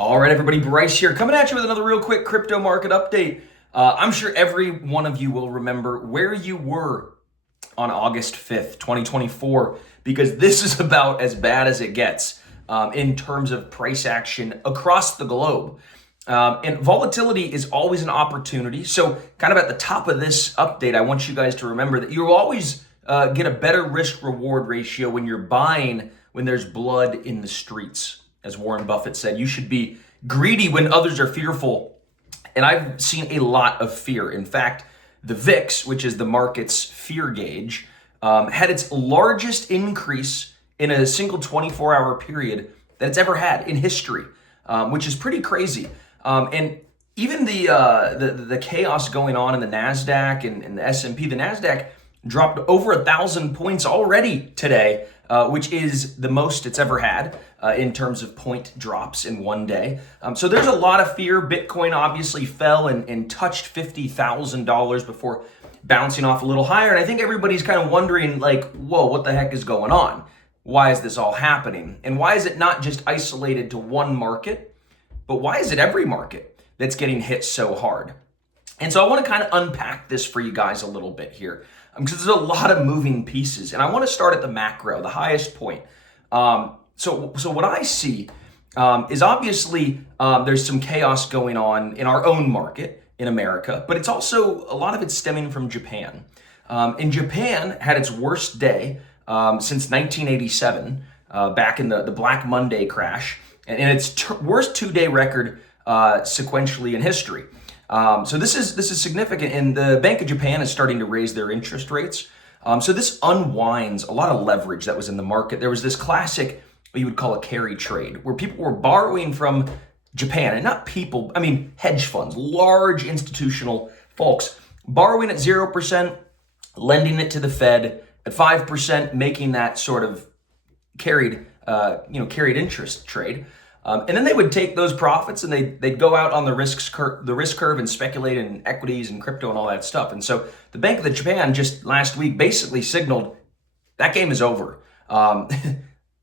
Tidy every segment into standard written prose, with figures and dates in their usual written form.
All right, everybody, Bryce here, coming at you with another real quick crypto market update. I'm sure every one of you will remember where you were on August 5th, 2024, because this is about as bad as it gets in terms of price action across the globe. And volatility is always an opportunity. So kind of at the top of this update, I want you guys to remember that you'll always get a better risk reward ratio when you're buying when there's blood in the streets. As Warren Buffett said, you should be greedy when others are fearful. And I've seen a lot of fear. In fact, the VIX, which is the market's fear gauge, had its largest increase in a single 24-hour period that it's ever had in history, which is pretty crazy. And even the chaos going on in the NASDAQ and the S&P, the NASDAQ dropped over 1,000 points already today, which is the most it's ever had in terms of point drops in one day. So there's a lot of fear. Bitcoin obviously fell and touched $50,000 before bouncing off a little higher. And I think everybody's kind of wondering, like, whoa, what the heck is going on? Why is this all happening? And why is it not just isolated to one market, but why is it every market that's getting hit so hard? And so I want to kind of unpack this for you guys a little bit here, because there's a lot of moving pieces. And I want to start at the macro, the highest point. So what I see is obviously there's some chaos going on in our own market in America, but it's also a lot of it's stemming from Japan. And Japan had its worst day since 1987, back in the Black Monday crash, and its worst two-day record sequentially in history. So this is significant, and the Bank of Japan is starting to raise their interest rates. So this unwinds a lot of leverage that was in the market. There was this classic, what you would call a carry trade, where people were borrowing from Japan, and not people, I mean hedge funds, large institutional folks, borrowing at 0%, lending it to the Fed at 5%, making that sort of carried interest trade. And then they would take those profits and they'd go out on the risk curve and speculate in equities and crypto and all that stuff. And so the Bank of Japan just last week basically signaled that game is over.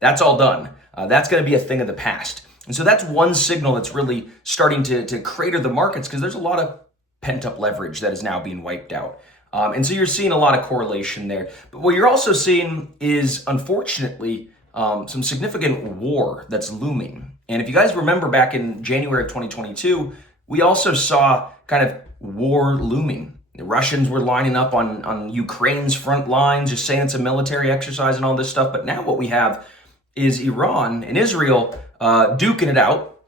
That's all done. That's going to be a thing of the past. And so that's one signal that's really starting to crater the markets, because there's a lot of pent-up leverage that is now being wiped out. And so you're seeing a lot of correlation there. But what you're also seeing is, unfortunately, some significant war that's looming. And if you guys remember back in January of 2022, we also saw kind of war looming. The Russians were lining up on Ukraine's front lines, just saying it's a military exercise and all this stuff. But now what we have is Iran and Israel duking it out,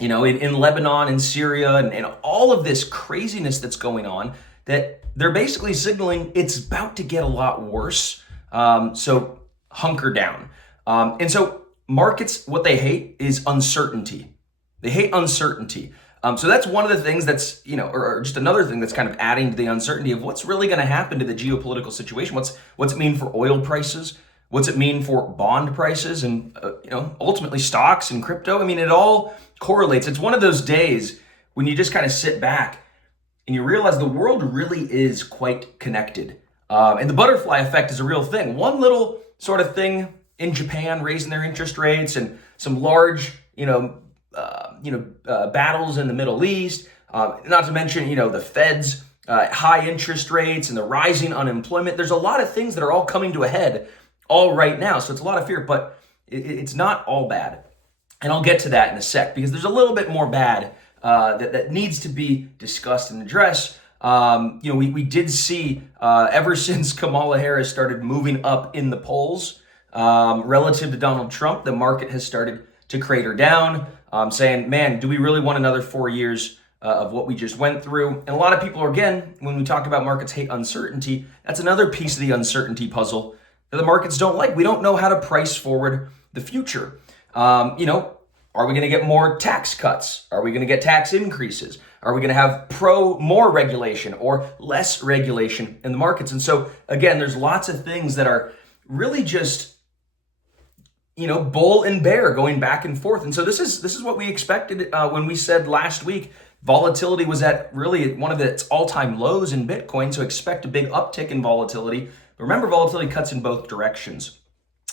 in Lebanon and Syria and all of this craziness that's going on, that they're basically signaling it's about to get a lot worse. So hunker down. And so markets, what they hate is uncertainty. They hate uncertainty. So that's one of the things that's, or just another thing that's kind of adding to the uncertainty of what's really going to happen to the geopolitical situation. What's it mean for oil prices? What's it mean for bond prices and, ultimately stocks and crypto? I mean, it all correlates. It's one of those days when you just kind of sit back and you realize the world really is quite connected. And the butterfly effect is a real thing. One little sort of thing in Japan raising their interest rates, and some large, battles in the Middle East. Not to mention, the Fed's high interest rates and the rising unemployment. There's a lot of things that are all coming to a head all right now. So it's a lot of fear, but it's not all bad. And I'll get to that in a sec, because there's a little bit more bad that needs to be discussed and addressed. We did see ever since Kamala Harris started moving up in the polls, relative to Donald Trump, the market has started to crater down, saying, man, do we really want another 4 years of what we just went through? And a lot of people, again, when we talk about markets hate uncertainty, that's another piece of the uncertainty puzzle that the markets don't like. We don't know how to price forward the future. Are we going to get more tax cuts? Are we going to get tax increases? Are we going to have more regulation or less regulation in the markets? And so, again, there's lots of things that are really just bull and bear going back and forth. And so this is what we expected when we said last week volatility was at really one of its all-time lows in Bitcoin. So expect a big uptick in volatility. But remember, volatility cuts in both directions.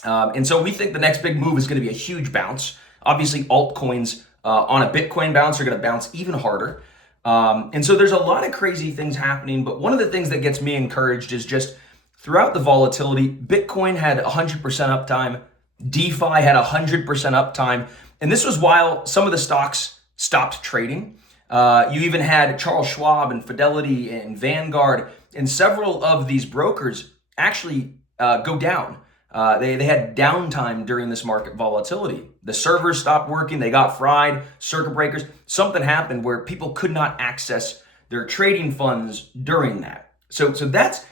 And so we think the next big move is going to be a huge bounce. Obviously, altcoins on a Bitcoin bounce are going to bounce even harder. And so there's a lot of crazy things happening. But one of the things that gets me encouraged is just throughout the volatility, Bitcoin had 100% uptime. DeFi had 100% uptime. And this was while some of the stocks stopped trading. You even had Charles Schwab and Fidelity and Vanguard and several of these brokers actually go down. They had downtime during this market volatility. The servers stopped working. They got fried. Circuit breakers. Something happened where people could not access their trading funds during that. So that's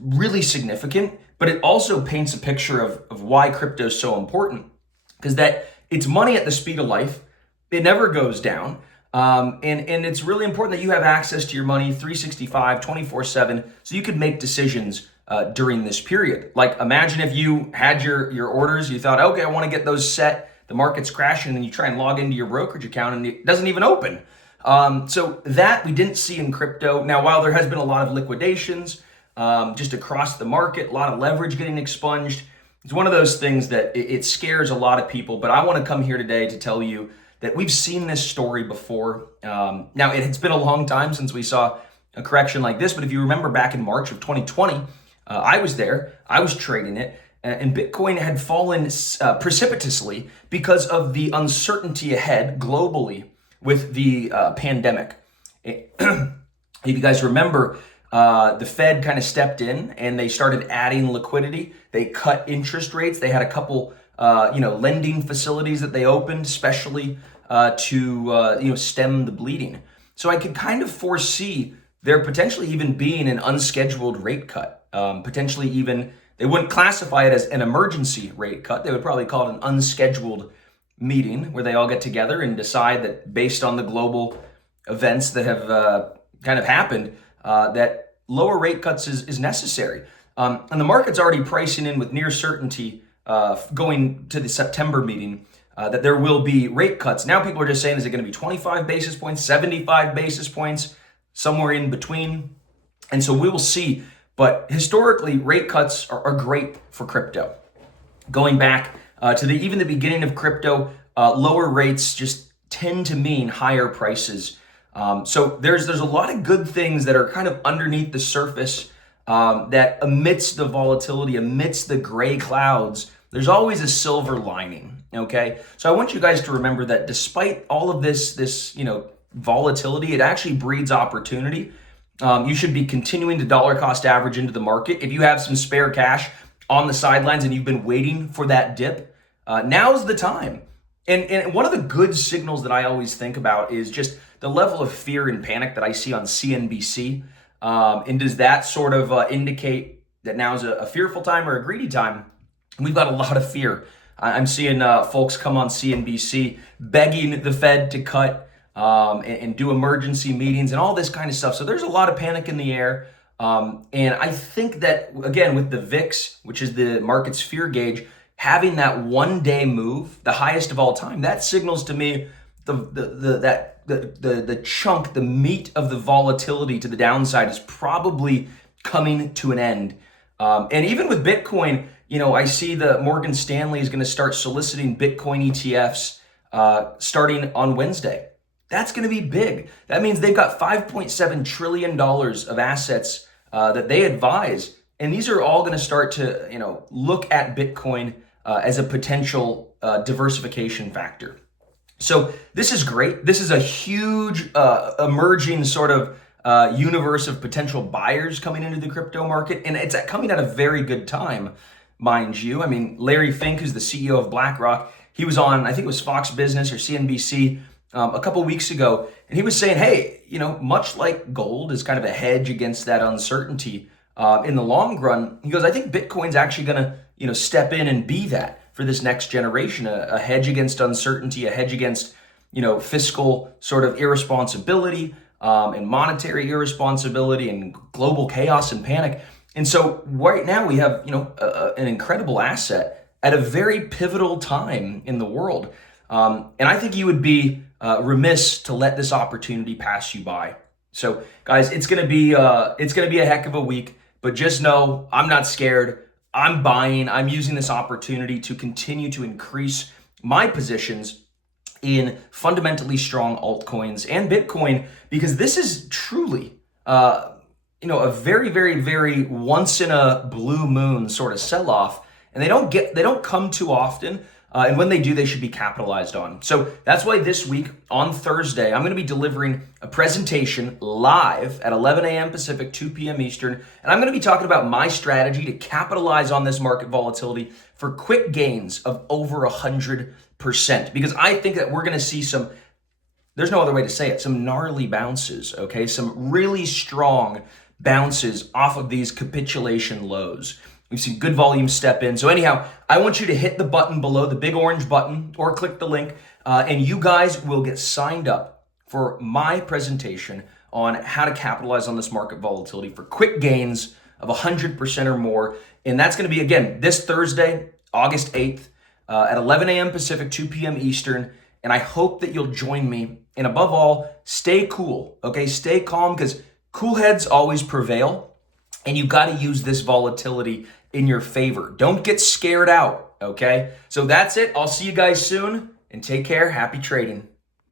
really significant, but it also paints a picture of why crypto is so important, because that it's money at the speed of life. It never goes down. And it's really important that you have access to your money 365, 24/7, so you could make decisions during this period. Like imagine if you had your orders, you thought, okay, I want to get those set, the market's crashing, and then you try and log into your brokerage account and it doesn't even open. So that we didn't see in crypto. Now, while there has been a lot of liquidations just across the market, a lot of leverage getting expunged, it's one of those things that it scares a lot of people. But I want to come here today to tell you that we've seen this story before. Now, it's been a long time since we saw a correction like this, but if you remember back in March of 2020, I was there, I was trading it, and Bitcoin had fallen precipitously because of the uncertainty ahead globally with the pandemic. If you guys remember, the Fed kind of stepped in and they started adding liquidity. They cut interest rates. They had a couple lending facilities that they opened, especially to stem the bleeding. So I could kind of foresee there potentially even being an unscheduled rate cut. Potentially even, they wouldn't classify it as an emergency rate cut. They would probably call it an unscheduled meeting where they all get together and decide that based on the global events that have kind of happened, that lower rate cuts is necessary. And the market's already pricing in with near certainty going to the September meeting that there will be rate cuts. Now people are just saying, is it going to be 25 basis points, 75 basis points, somewhere in between? And so we will see. But historically, rate cuts are great for crypto. Going back to even the beginning of crypto, lower rates just tend to mean higher prices. So there's a lot of good things that are kind of underneath the surface that amidst the volatility, amidst the gray clouds, there's always a silver lining, okay? So I want you guys to remember that despite all of this volatility, it actually breeds opportunity. You should be continuing to dollar cost average into the market. If you have some spare cash on the sidelines and you've been waiting for that dip, now's the time. And one of the good signals that I always think about is just the level of fear and panic that I see on CNBC. And does that sort of indicate that now is a fearful time or a greedy time? We've got a lot of fear. I'm seeing folks come on CNBC begging the Fed to cut and do emergency meetings and all this kind of stuff. So there's a lot of panic in the air. And I think that, again, with the VIX, which is the market's fear gauge, having that 1 day move, the highest of all time, that signals to me the chunk, the meat of the volatility to the downside is probably coming to an end. And even with Bitcoin, I see the Morgan Stanley is going to start soliciting Bitcoin ETFs starting on Wednesday. That's going to be big. That means they've got $5.7 trillion of assets that they advise. And these are all going to start to, look at Bitcoin as a potential diversification factor. So this is great. This is a huge emerging sort of universe of potential buyers coming into the crypto market. And it's coming at a very good time, mind you. I mean, Larry Fink, who's the CEO of BlackRock, he was on, I think it was Fox Business or CNBC a couple weeks ago, and he was saying, hey, much like gold is kind of a hedge against that uncertainty in the long run, he goes, I think Bitcoin's actually going to, step in and be that for this next generation, a hedge against uncertainty, a hedge against, fiscal sort of irresponsibility and monetary irresponsibility and global chaos and panic. And so right now we have, an incredible asset at a very pivotal time in the world. And I think you would be remiss to let this opportunity pass you by. So guys, it's going to be a heck of a week, but just know I'm not scared. I'm buying. I'm using this opportunity to continue to increase my positions in fundamentally strong altcoins and Bitcoin, because this is truly, a very, very, very once in a blue moon sort of sell-off, and they don't come too often. And when they do, they should be capitalized on. So that's why this week on Thursday, I'm going to be delivering a presentation live at 11 a.m. Pacific, 2 p.m. Eastern. And I'm going to be talking about my strategy to capitalize on this market volatility for quick gains of over 100%. Because I think that we're going to see there's no other way to say it, some gnarly bounces, okay? Some really strong bounces off of these capitulation lows. We've seen good volume step in. So anyhow, I want you to hit the button below, the big orange button, or click the link, and you guys will get signed up for my presentation on how to capitalize on this market volatility for quick gains of 100% or more. And that's going to be, again, this Thursday, August 8th, at 11 a.m. Pacific, 2 p.m. Eastern. And I hope that you'll join me. And above all, stay cool, okay? Stay calm, because cool heads always prevail. And you got to use this volatility in your favor. Don't get scared out, okay? So that's it. I'll see you guys soon, and take care. Happy trading.